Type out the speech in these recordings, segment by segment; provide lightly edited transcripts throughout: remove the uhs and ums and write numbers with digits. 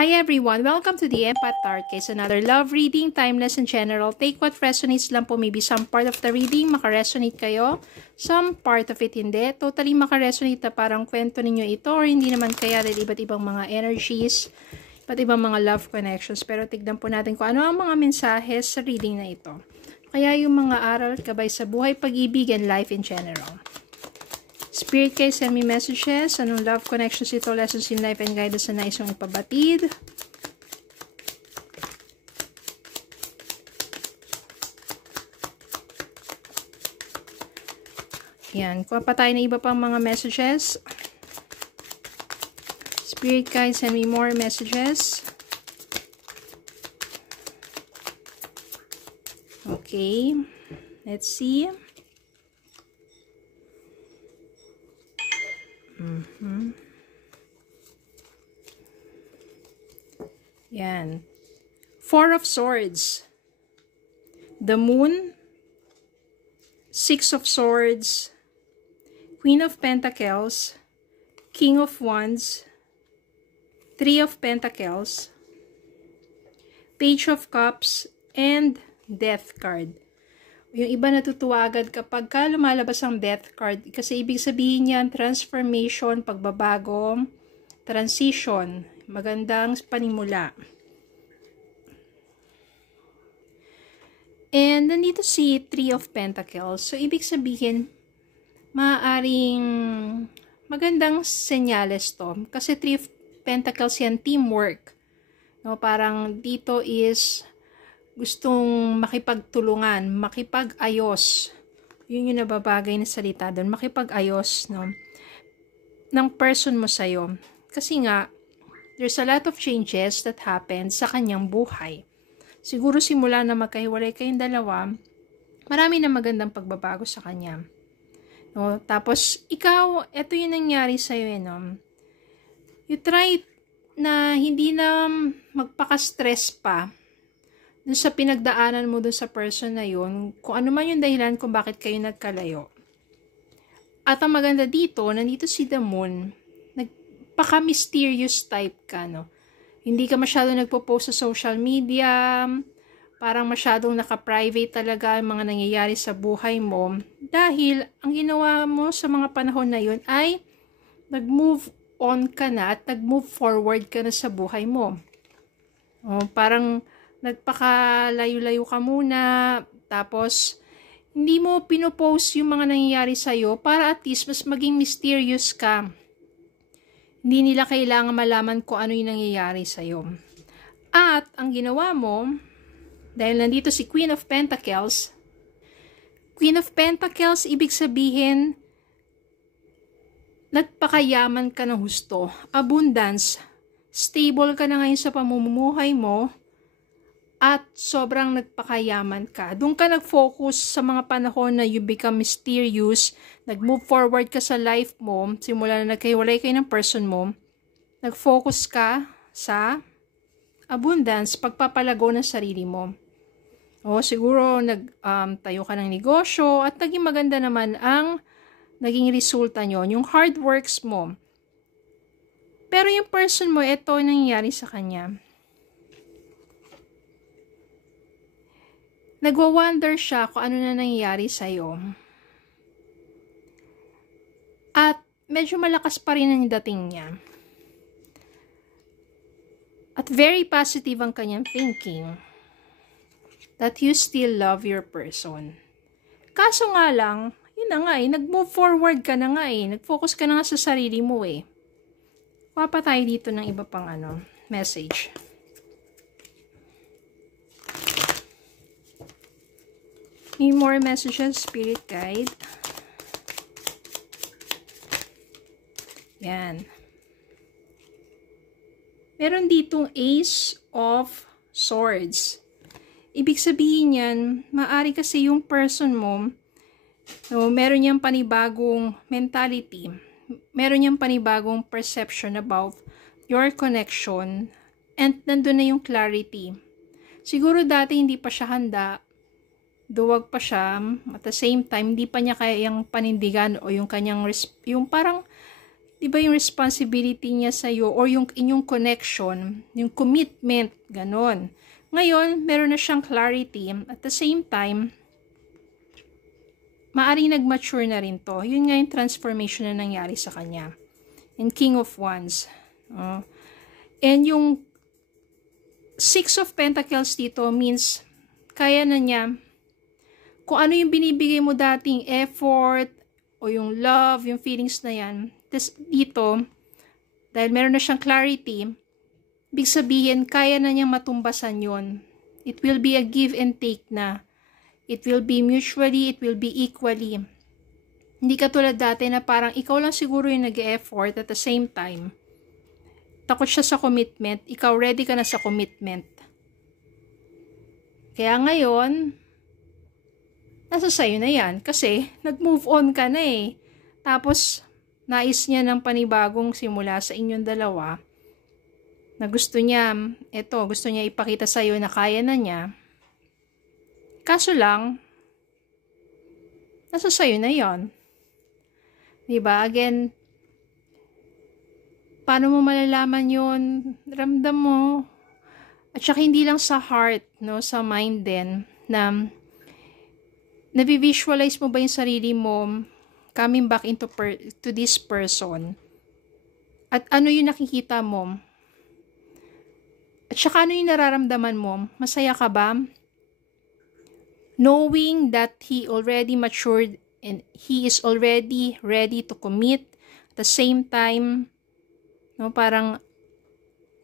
Hi everyone! Welcome to the Empath Tarot Case. Another love reading, timeless and general. Take what resonates lang po. Maybe some part of the reading makaresonate kayo. Some part of it hindi. Totally makaresonate na parang kwento ninyo ito or hindi naman kaya dahil iba't ibang mga energies, iba't ibang mga love connections. Pero tignan po natin kung ano ang mga mensahe sa reading na ito. Kaya yung mga aral kabay sa buhay, pag-ibig, and life in general. Spirit guys, send me messages. Anong love connections ito, lessons in life, and guidance na nais mong ipabatid. Yan. Kuha pa tayo na iba pang mga messages. Spirit guys, send me more messages. Okay. Let's see. Yan. Four of Swords. The Moon. Six of Swords. Queen of Pentacles. King of Wands. Three of Pentacles. Page of Cups. And Death card. Yung iba natutuwa agad kapag lumalabas ang Death card. Kasi ibig sabihin yan, transformation, pagbabago, transition, magandang panimula. And nandito si Three of Pentacles. So, ibig sabihin, maaaring magandang senyales to. Kasi Three of Pentacles yan, teamwork. No, parang dito is gustong makipagtulungan, makipag-ayos. Yun yung nababagay na salita doon. Makipag-ayos, no? Ng person mo sa'yo. Kasi nga, there's a lot of changes that happen sa kanyang buhay. Siguro simula na magkahiwalay kayong dalawa, marami na magandang pagbabago sa kanya. No? Tapos, ikaw, eto yung nangyari sa'yo, no? You try na hindi na magpaka-stress pa dun sa pinagdaanan mo dun sa person na yun, kung ano man yung dahilan kung bakit kayo nagkalayo. At ang maganda dito, nandito si The Moon, nagpaka-mysterious type ka, no? Hindi ka masyadong nagpo-post sa social media, parang masyadong naka-private talaga ang mga nangyayari sa buhay mo. Dahil, ang ginawa mo sa mga panahon na yun ay nag-move on ka na at nag-move forward ka na sa buhay mo. O, parang nagpakalayo-layo ka muna, tapos hindi mo pinopost yung mga nangyayari sa'yo para at least mas maging mysterious ka. Hindi nila kailangan malaman kung ano yung nangyayari sa'yo. At ang ginawa mo, dahil nandito si Queen of Pentacles, Queen of Pentacles, ibig sabihin, nagpakayaman ka ng husto, abundance, stable ka na ngayon sa pamumuhay mo, at sobrang nagpakayaman ka. Doon ka nag-focus sa mga panahon na you become mysterious, nag-move forward ka sa life mo, simula na nagkahiwalay kayo ng person mo, nag-focus ka sa abundance, pagpapalago ng sarili mo. O siguro nagtayo ka ng negosyo at naging maganda naman ang naging resulta nyo, yung hard works mo. Pero yung person mo, ito nangyayari sa kanya. Nagwa-wonder siya kung ano na nangyayari sa'yo. At medyo malakas pa rin ang dating niya. At very positive ang kanyang thinking. That you still love your person. Kaso nga lang, yun na nga nag-move forward ka na nga nag-focus ka na nga sa sarili mo Papa tayo dito ng iba pang message. Need more messages, Spirit Guide. Yan. Meron ditong Ace of Swords. Ibig sabihin yan, maaari kasi yung person mo, meron niyang panibagong mentality. Meron niyang panibagong perception about your connection. And nandun na yung clarity. Siguro dati hindi pa siya handa, duwag pa siya, at the same time, hindi pa niya kaya yung panindigan o yung kanyang, yung parang di ba yung responsibility niya sa'yo or yung inyong connection, yung commitment, ganon. Ngayon, meron na siyang clarity. At the same time, maaring nag-mature na rin to. Yun nga yung transformation na nangyari sa kanya. And King of Wands. And yung Six of Pentacles dito means kaya na niya kung ano yung binibigay mo dating effort o yung love, yung feelings na yan. Tapos dito, dahil meron na siyang clarity, ibig sabihin, kaya na niyang matumbasan yon. It will be a give and take na. It will be mutually, it will be equally. Hindi katulad dati na parang ikaw lang siguro yung nag-e-effort at the same time. Takot siya sa commitment, ikaw ready ka na sa commitment. Kaya ngayon, nasa sayo na yan kasi nag-move on ka na eh. Tapos, nais niya ng panibagong simula sa inyong dalawa na gusto niya ipakita sa'yo na kaya na niya. Kaso lang, nasa sayo na yon. Diba? Again, paano mo malalaman yun? Ramdam mo. At saka hindi lang sa heart, no? Sa mind din, na nabivisualize mo ba yung sarili mo coming back to this person? At ano yung nakikita mo? At saka ano yung nararamdaman mo? Masaya ka ba? Knowing that he already matured and he is already ready to commit. At the same time, no, parang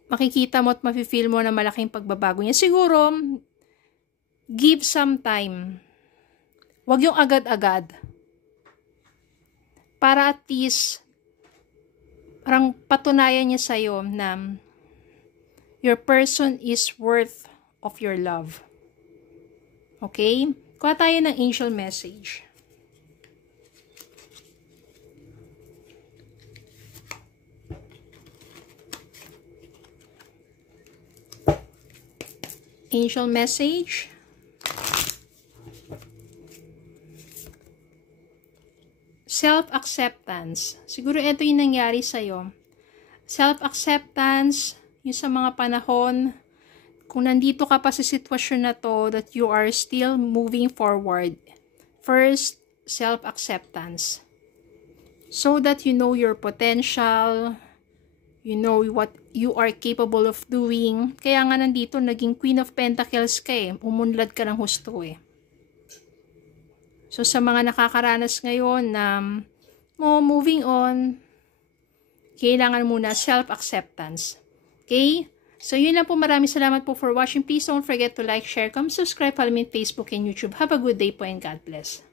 makikita mo at mafe-feel mo na malaking pagbabago niya. Siguro, give some time. Huwag yung agad-agad. Para at least, parang patunayan niya sa'yo na your person is worth of your love. Okay? Kuha tayo ng angel message. Angel message. Self-acceptance. Siguro ito yung nangyari sa'yo. Self-acceptance, yung sa mga panahon, kung nandito ka pa sa sitwasyon na to, that you are still moving forward. First, self-acceptance. So that you know your potential, you know what you are capable of doing. Kaya nga nandito, naging Queen of Pentacles ka eh. Umunlad ka ng husto eh. So, sa mga nakakaranas ngayon na moving on, kailangan muna self-acceptance. Okay? So, yun lang po. Maraming salamat po for watching. Please don't forget to like, share, comment, subscribe, follow me on Facebook and YouTube. Have a good day po and God bless.